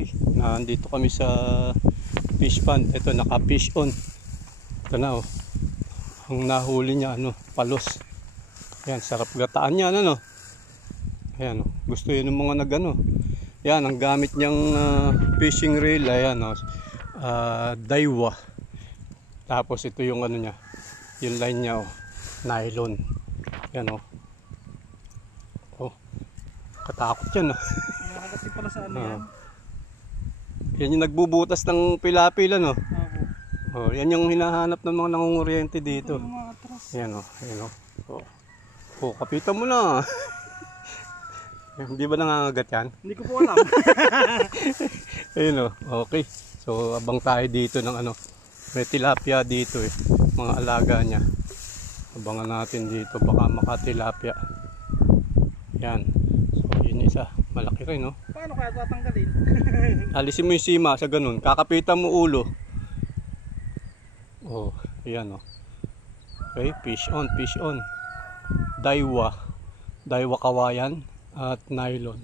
Okay, nandito kami sa fish pond. Ito, naka fish on. Ito na, oh. Ang nahuli niya, ano, palos. Ayan, sarap gataan yan, ano. Ayan, oh. Gusto yun ng mga nagano. Yan, ang gamit niyang fishing reel. Ayan, oh. Daiwa. Tapos ito yung ano niya, yung line niya, oh. Nylon. Yan, oh. Oh, katakot yan, oh. Kasi pala sa ano yan. Yan yung nagbubutas ng pilapil, ano. Oh, yan yung hinahanap ng mga nangunguryente dito. Yan, oh. Yan, oh. Oh, oh, kapitan mo na. Hindi ba nangangagat yan? Hindi ko po alam. Ayun, oh. Okay. So abang tayo dito ng ano, may tilapia dito eh, mga alaga niya. Abangan natin dito, baka makatilapia. Yan. So yun isa, malaki rin, no? Paano kaya tatanggalin? Alisin mo yung sima sa ganun, kakapitan mo ulo. Oh, yan, oh. Okay, fish on, fish on. Daiwa kawayan at nylon.